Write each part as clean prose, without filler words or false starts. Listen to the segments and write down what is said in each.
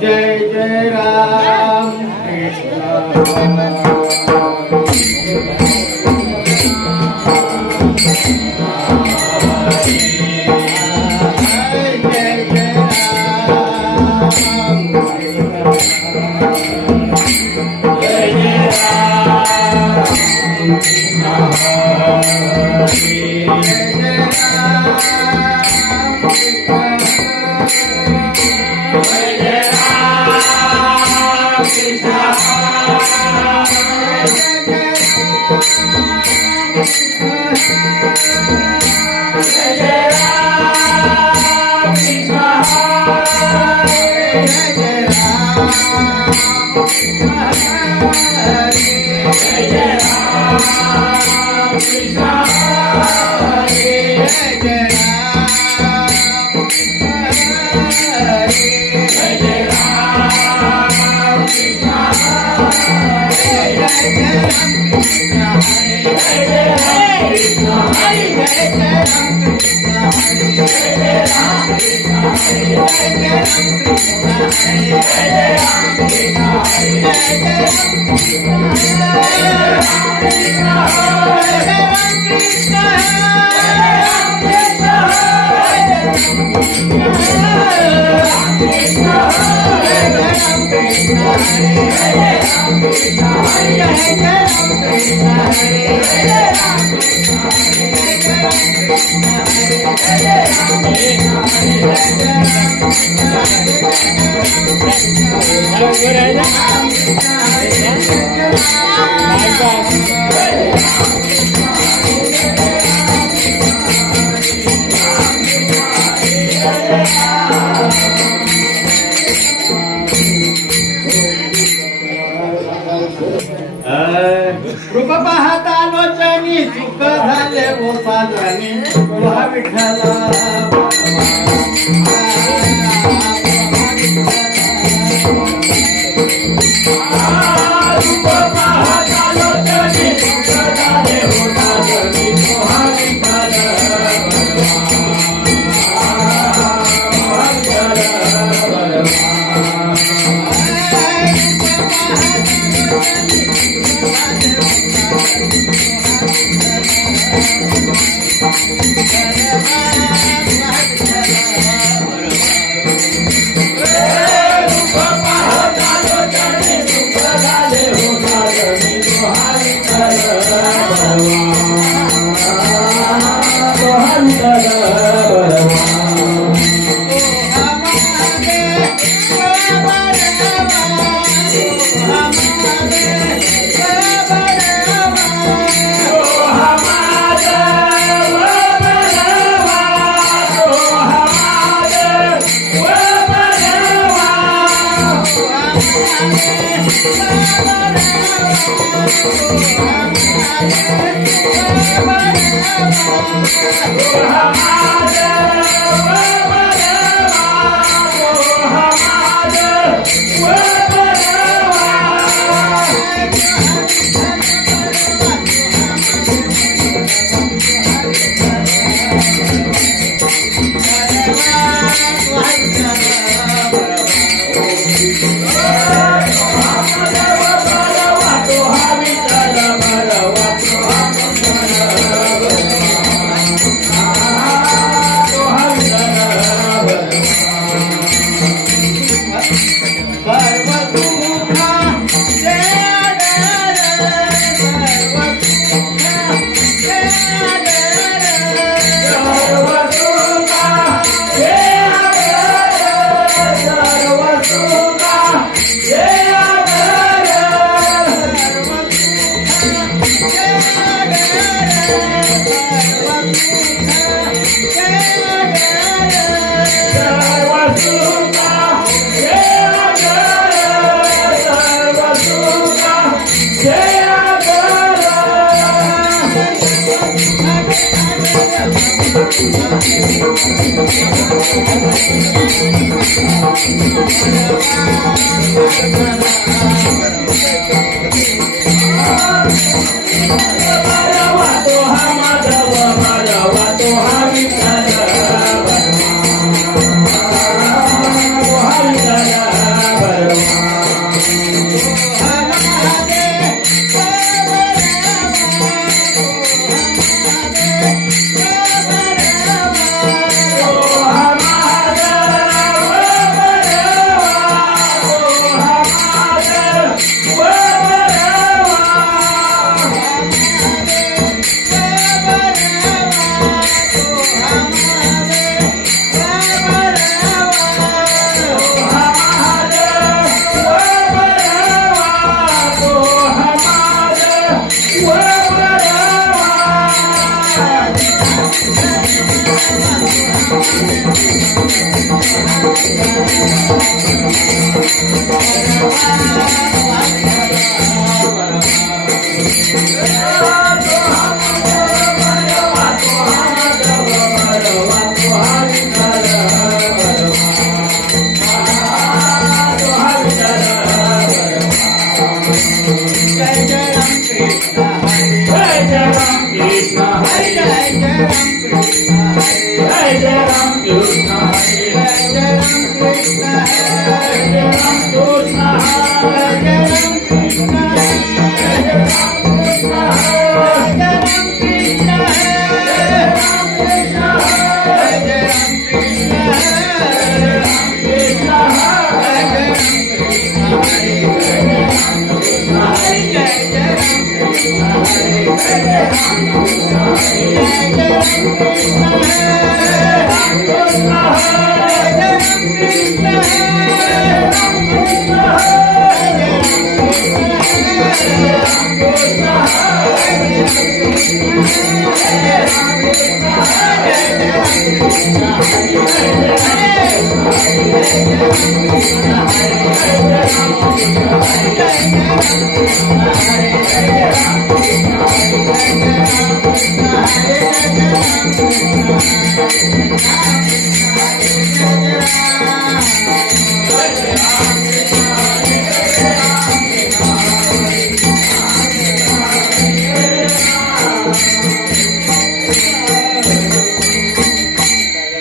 जय जय राम कृपा पाहता लोचनी सुख झाले वो साजनी विठ्ठला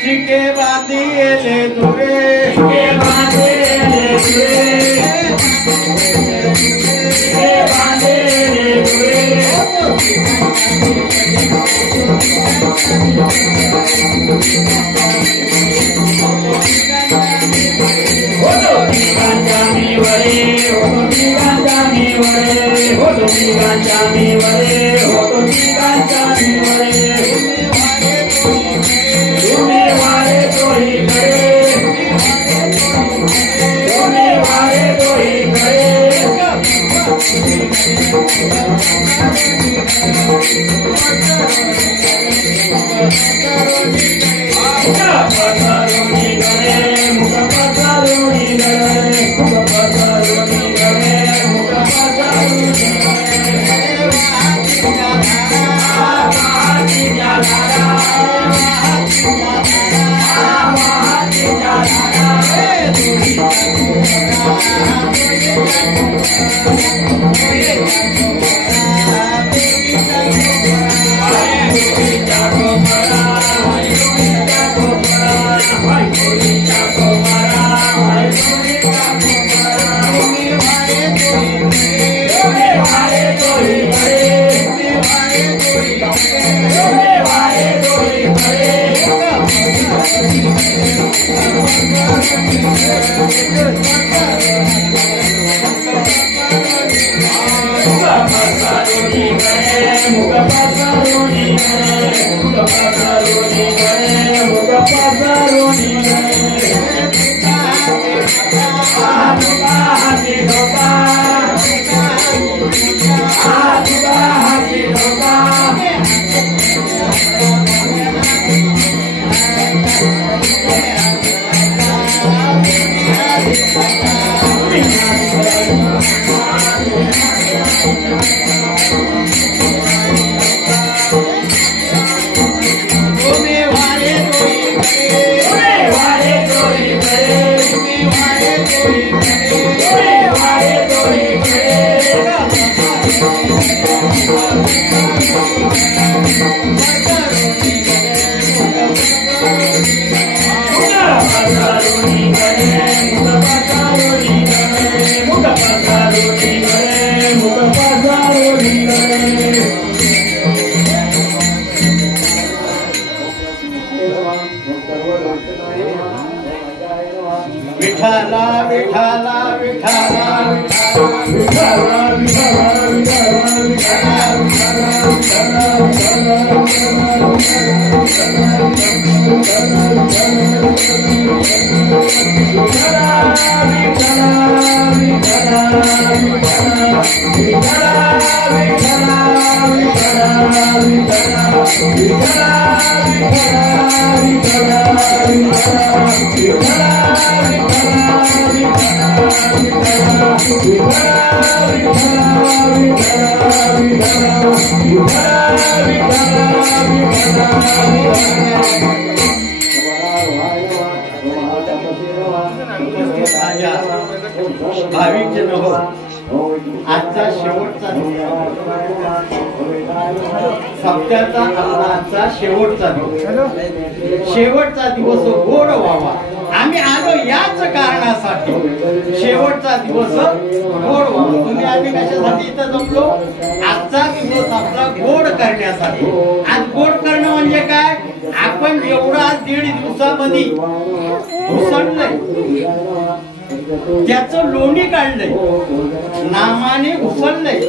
शिके बांधिले तुरे शिके बांधिले तुरे विठाला विठाला विठाला विठाला भाविक जन हो, आजचा शेवटचा सप्त्याचा आजचा शेवटचा दिवस गोड व्हावा. आम्ही आलो याच कारणासाठी, शेवटचा दिवस गोड व्हावा. तुम्ही आम्ही कशासाठी इथं जमलो? आजचा दिवस आपला गोड करण्यासाठी. आज गोड करणं म्हणजे काय? आपण एवढा 1.5 दिवसामध्ये घुसळलंय, त्याचं लोणी काढलंय, नामाने घुसळलंय,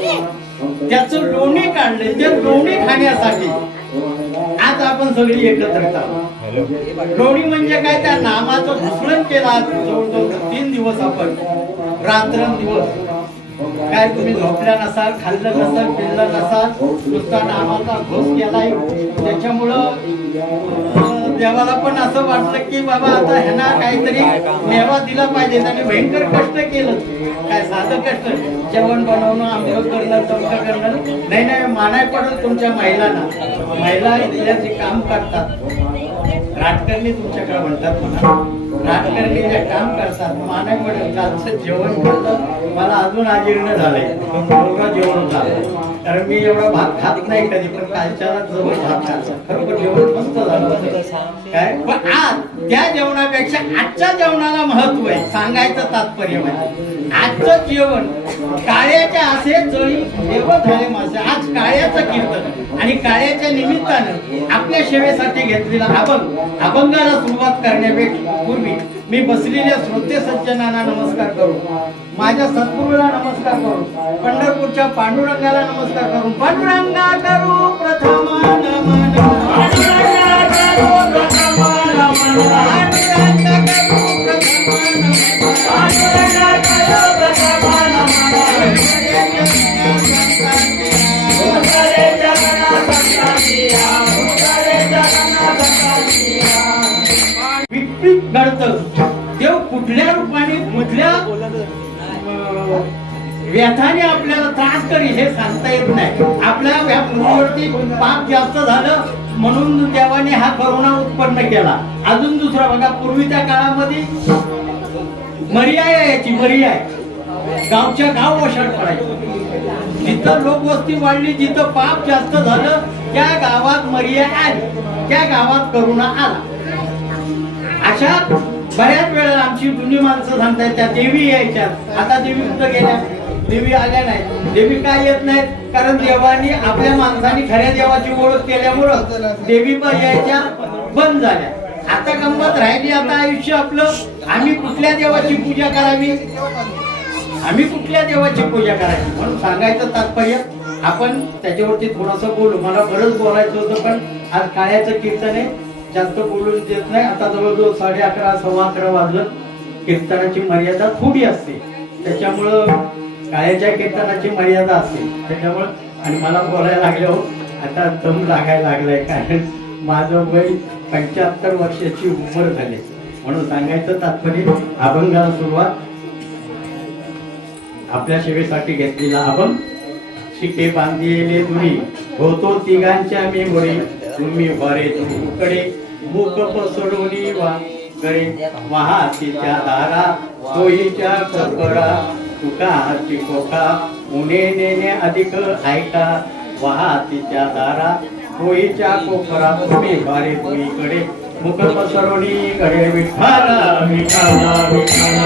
त्याचं लोणी काढले, ते लोणी खाण्यासाठी आज आपण सगळी एकत्रित आहोत. लोणी म्हणजे काय, त्या नामाचं घुसळण केलं. आज जवळजवळ 3 दिवस आपण रात्रंदिवस काय तुम्ही झोपल्या नसाल, खाल्लं नसाल, पिल्लं नसाल, नुसता नामाचा घोष केलाय. त्याच्यामुळं देवाला पण असं वाटलं की बाबा आता ह्यांना काहीतरी मेवा दिला पाहिजे. त्यांनी भयंकर कष्ट केलं, काय साधं कष्ट, जेवण बनवणं, आंघोळ करणं, चमका करणं. नाही मानाय पडत तुमच्या महिला जे काम करतात, राजकारणी तुमच्याकडे म्हणतात म्हणा, राजकारणी जे काम करतात मानाय पडेल. कालचं जेवण केलं, मला अजून अजीर्ण झालंय, एवढं जेवण झालं. कारण मी एवढा भात खात नाही कधी, पण कालच्याला जवळ भात खायचा. खरोखर जेवण मस्त झालं काय. पण आज त्या जेवणापेक्षा आजच्या जेवणाला महत्व आहे. सांगायचं तात्पर्य म्हणजे आजचं जेवण काळ्याच्या असे जळी देव झाले मासे. आज काळ्याचं कीर्तन आणि काळ्याच्या निमित्तानं आपल्या सेवेसाठी घेतलेला अभंगाला सुरुवात करण्यापेक्षा पूर्वी मी बसलेल्या श्रोते सज्जनांना नमस्कार करू, माझ्या सद्गुरूला नमस्कार करू, पंढरपूरच्या पांडुरंगाला नमस्कार करू. पांडुरंगा करू प्रथम नमन, पांडुरंगा करू प्रथम नमन, पांडुरंगा करू प्रथम नमन, पांडुरंगा करू प्रथम नमन. हरे जगन्नाथ संतानिया, हरे जगन्नाथ संतानिया. विपरीत घडतं देव कुठल्या रूपाने, कुठल्या व्यथाने आपल्याला त्रास करी हे सांगता येत नाही. आपल्या पृथ्वीवरती पाप जास्त झालं म्हणून देवाने हा करुणा उत्पन्न केला. अजून दुसरा बघा, पूर्वीच्या काळामध्ये मर्याय याची, मर्याय गावच्या गाव ओशाड पडायची. जिथं लोकवस्ती वाढली, जिथं पाप जास्त झालं, त्या गावात मर्याय आली, त्या गावात करुणा आला. अशा बऱ्याच वेळेला आमची जुनी माणसं सांगतायत त्या देवी यायच्या. आता देवी कुठं गेल्या, देवी आल्या नाही. देवी काय येत नाहीत, कारण देवानी आपल्या माणसाने खऱ्या देवाची ओळख केल्यामुळं देवी पण यायच्या बंद झाल्या. आता गंमत राहिली, आता आयुष्य आपलं आम्ही कुठल्या देवाची पूजा करावी, आम्ही कुठल्या देवाची पूजा करायची. म्हणून सांगायचं तात्पर्य आपण त्याच्यावरती थोडंसं बोलू. मला बरंच बोलायचं होतं, पण आज काळ्याचं कीर्तन आहे, जास्त बोलून देत नाही. आता जवळजवळ 11:30 11:15 वाजलं. कीर्तनाची मर्यादा थोडी असते, त्याच्यामुळं काळ्याच्या कीर्तनाची मर्यादा असते. त्याच्यामुळं आणि मला बोलायला लागलं हो, आता दम लागायला लागलाय, कारण माझं वय 75 वर्षाची उमर झाली. म्हणून सांगायचं तात्पर्य अभंगाला सुरुवात. आपल्या सेवेसाठी घेतलेला अभंग. शिके बांधिले दुरी होतो तिघांच्या मी मुळे, तुम्ही बरे तुकडे मुख पसरवली वा गळे, वाहातीच्या दारा सोयीच्या कपरा, तुका हाती कोका उणे नेणे अधिक ऐका, वाहातीच्या दारा सोयीच्या कोपरा, तुम्ही बरे तुईकडे मुख पसरवली गळे. विठ्ठला विठ्ठला विठ्ठला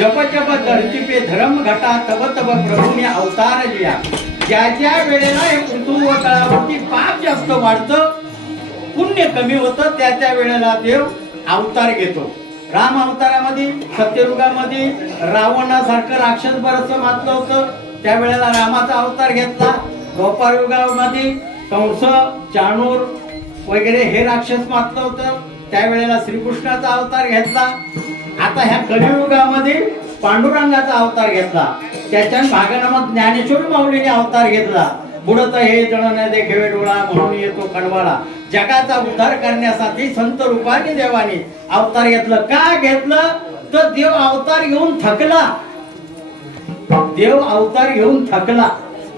जप जप धरती पे धर्म घटा तब तब प्रभूने अवतार लिया. ज्या ज्या वेळेला हे पृथ्वी तळावरती पाप जास्त वाढतं, पुण्य कमी होतं, त्या त्या वेळेला देव अवतार घेतो. राम अवतारामध्ये सत्ययुगामध्ये रावणासारखं राक्षस बरंच मातलं होतं, त्यावेळेला रामाचा अवतार घेतला. द्वापार युगामध्ये कंस, चाणूर, वगैरे हे राक्षस मारलं होतं, त्यावेळेला श्रीकृष्णाचा अवतार घेतला. आता ह्या कलियुगामध्ये पांडुरंगाचा अवतार घेतला. त्याच्या भागानं मग ज्ञानेश्वर माऊलीने अवतार घेतला. बुडत हे जण न देखेवे डोळा म्हणून येतो कणवाळा. जगाचा उद्धार करण्यासाठी संत रूपाने देवाने अवतार घेतलं. का घेतलं तर देव अवतार घेऊन थकला. देव अवतार घेऊन थकला.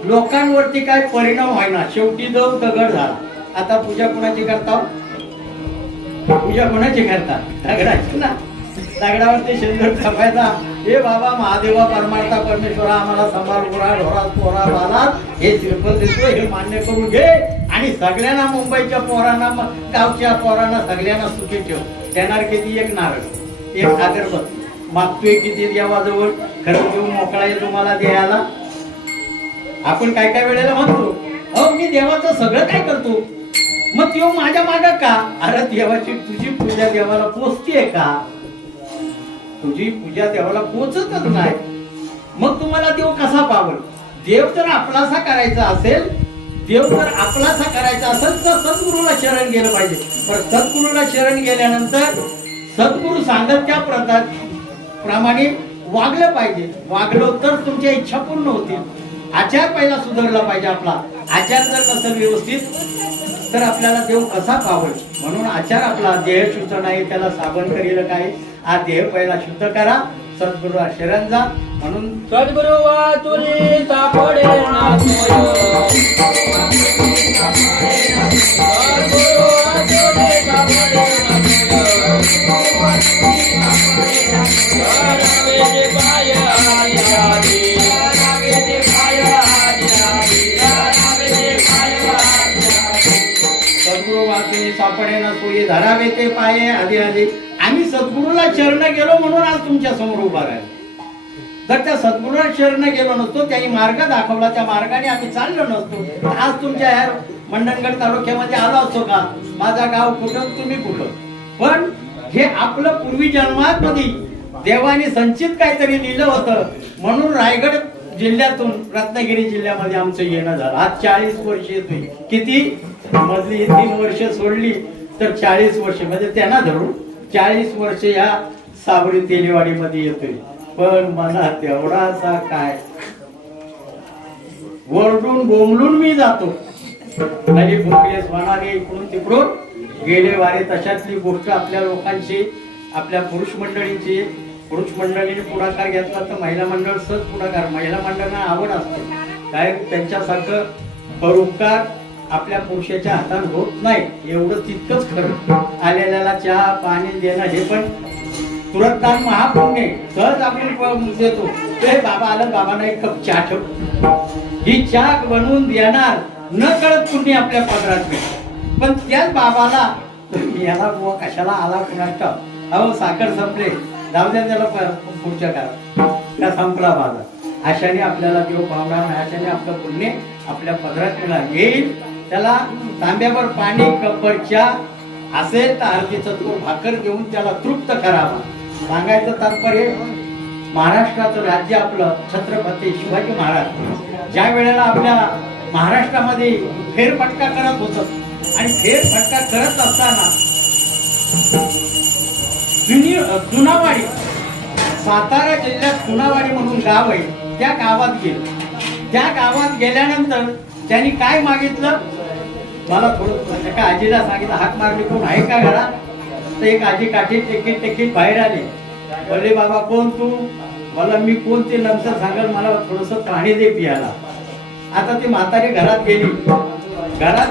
लोकांवरती काय परिणाम व्हायना, शेवटी देव दगड झाला. आता पूजा कोणाची करता? पूजा कोणाची करता? दगडाची ना. दगडावरती शेंदूर थापायचा. हे बाबा महादेवा परमार्था परमेश्वरा आम्हाला सांभाळ पुरा ढोरा पोरा बाला हे श्रीफळ देतो, हे मान्य करून घे आणि सगळ्यांना मुंबईच्या पोरांना गावच्या पोरांना सगळ्यांना सुखी ठेव. देणार किती? एक नारळ, एक अगरबत्ती. मागतोय किती देवाजवळ? खरं देऊन मोकळा आहे तुम्हाला द्यायला. आपण काय काय वेळेला म्हणतो अहो मी देवाचं सगळं काय करतो, मग देव माझ्या माग का? अरे देवाची तुझी पूजा देवाला पोचतीये का? तुझी पूजा देवाला पोचतच नाही. मग तुम्हाला देव कसा पावल? देव जर आपलासा करायचा असेल, देव जर आपलासा करायचा असेल तर सद्गुरूला शरण गेलं पाहिजे. पण सद्गुरूला शरण गेल्यानंतर सद्गुरू सांगत त्या प्रमाणे वागलं पाहिजे. वागलो तर तुमच्या इच्छा पूर्ण होतील. आचार पहिला सुधारला पाहिजे. आपला आचार जर नसेल व्यवस्थित तर आपल्याला देव कसा पावल? म्हणून आचार आपला देह शुद्ध नाही त्याला साबण करील काय. हा देह पहिला शुद्ध करा, सद्गुरू शरण जा. म्हणून सद्गुरु वाचुरी सापडे ना सद्गुरु वाचुरी सापडे ना सोयी धरावे ते पाये आधी आधी. आम्ही सद्गुरूला शरण गेलो म्हणून आज तुमच्या समोर उभा आहे. जर त्या सद्गुरूला शरण गेलो नसतो, त्यांनी मार्ग दाखवला, त्या मार्गाने आम्ही चाललो नसतो, आज तुमच्या ह्या मंडणगड तालुक्यामध्ये आलो असतो का? माझा गाव कुठं, तुम्ही कुठं? पण हे आपलं पूर्वी जन्मात मध्ये देवाने संचित काहीतरी लिहिलं होतं म्हणून रायगड जिल्ह्यातून रत्नागिरी जिल्ह्यामध्ये आमचं येणं झालं. आज 40 वर्ष येतोय. किती? मधली 3 वर्ष सोडली तर 40 वर्ष, म्हणजे त्यांना धरून 40 वर्ष या सावरी तेलेवाडी मध्ये येतोय. पण मला तेवढासा काय वरडून बोंबलून मी जातो. नदी भुकलेस वनाने इकडून तिकडून गेले वारे. तशातली गोष्ट आपल्या लोकांची, आपल्या पुरुष मंडळींची. पुरुष मंडळीने पुढाकार घेतला तर महिला मंडळ सहज पुढाकार. महिला मंडळांना आवड असते काय त्यांच्यासारखं परोपकार आपल्या पुरुषाच्या हातात होत नाही. एवढं तितकंच खरं. आलेल्याला चहा पाणी देणं हे पण तुरंतदान महापुण्य. सहज आपण देतो. ते बाबा आलं, बाबांना एक कप चहा ठेव. ही चहा बनवून देणार न कळत पुण्य आपल्या पदरात मिळतं. पण त्याच बाबाला याला बुवा कशाला आला कुणाचा, अहो साखर संपले, जाऊ द्या त्याला पुढच्या करा, त्या संपला बाजार. अशाने आपल्याला देव पावणार नाही. अशाने आपलं पुण्य आपल्या पदरात मिळणार येईल. त्याला तांब्यावर पाणी, कपभर चहा असेल तर अर्धीचं तो भाकर घेऊन त्याला तृप्त करावा. सांगायचं तात्पर्य महाराष्ट्राचं राज्य आपलं छत्रपती शिवाजी महाराज ज्या वेळेला आपल्या महाराष्ट्रामध्ये फेरफटका करत होत आणि फेरफटका करत असताना जुनावाडी, सातारा जिल्ह्यात जुनावाडी म्हणून गाव आहे, त्या गावात गेले. त्या गावात गेल्यानंतर त्यांनी काय मागितलं, मला थोडं एका आजीला सांगितलं, हाक मारली कोण आहे का घरात? तर एक आजी काठी टेकीत बाहेर आली. बोलले बाबा कोण तू? मला मी कोण ते नंतर सांगेल, मला थोडस पाणी दे पियाला. आता ती म्हातारी घरात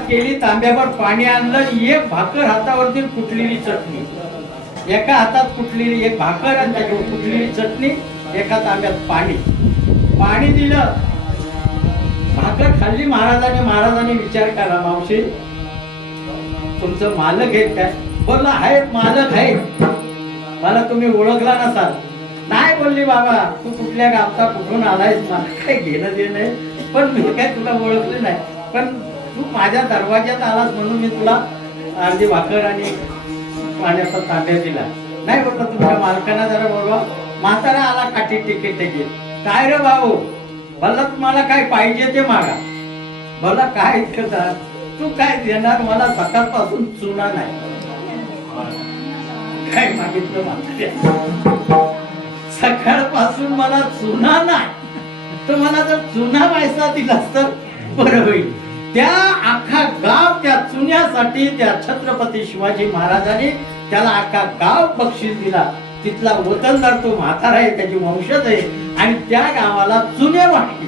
गेली, तांब्यावर पाणी आणलं, एक भाकर हातावरती कुटलेली चटणी, एका हातात कुटलेली एक भाकर आणि त्याच्यावर कुटलेली चटणी, एका तांब्यात पाणी दिलं. भाकर खाल्ली महाराजांनी विचार करा, मावशी तुमचं मालक आहेत काय? बोलला आहेत, मालक आहे. मला तुम्ही ओळखला नसाल. नाही बोलली बाबा तू कुठल्या गावचा, कुठून आलायस, मला काय घेणं देणं, पण मी काय तुला ओळखले नाही, पण तू माझ्या दरवाज्यात आलास म्हणून मी तुला अर्धी भाकर आणि पाण्याचा तांब्या दिला. नाही बोलला तुमच्या मालकांना जरा बोलवा. म्हातारा आला काठी टेकीत. काय रे भाऊ? बोलला तुम्हाला काय पाहिजे ते मागा. बोलला काय इतकं तू काय देणार मला सकाळपासून चुना नाही. काय मागितलं म्हाताऱ्या? सकाळपासून मला चुना नाही. तर मला जर चुना पैसा दिलास तर बरं होईल. त्या अख्खा गाव त्या चुन्यासाठी त्या छत्रपती शिवाजी महाराजांनी त्याला अख्खा गाव बक्षीस दिला. तिथला वतनदार तो म्हातारा आहे, त्याची वंशज आहे आणि त्या गावाला चुने वाटली.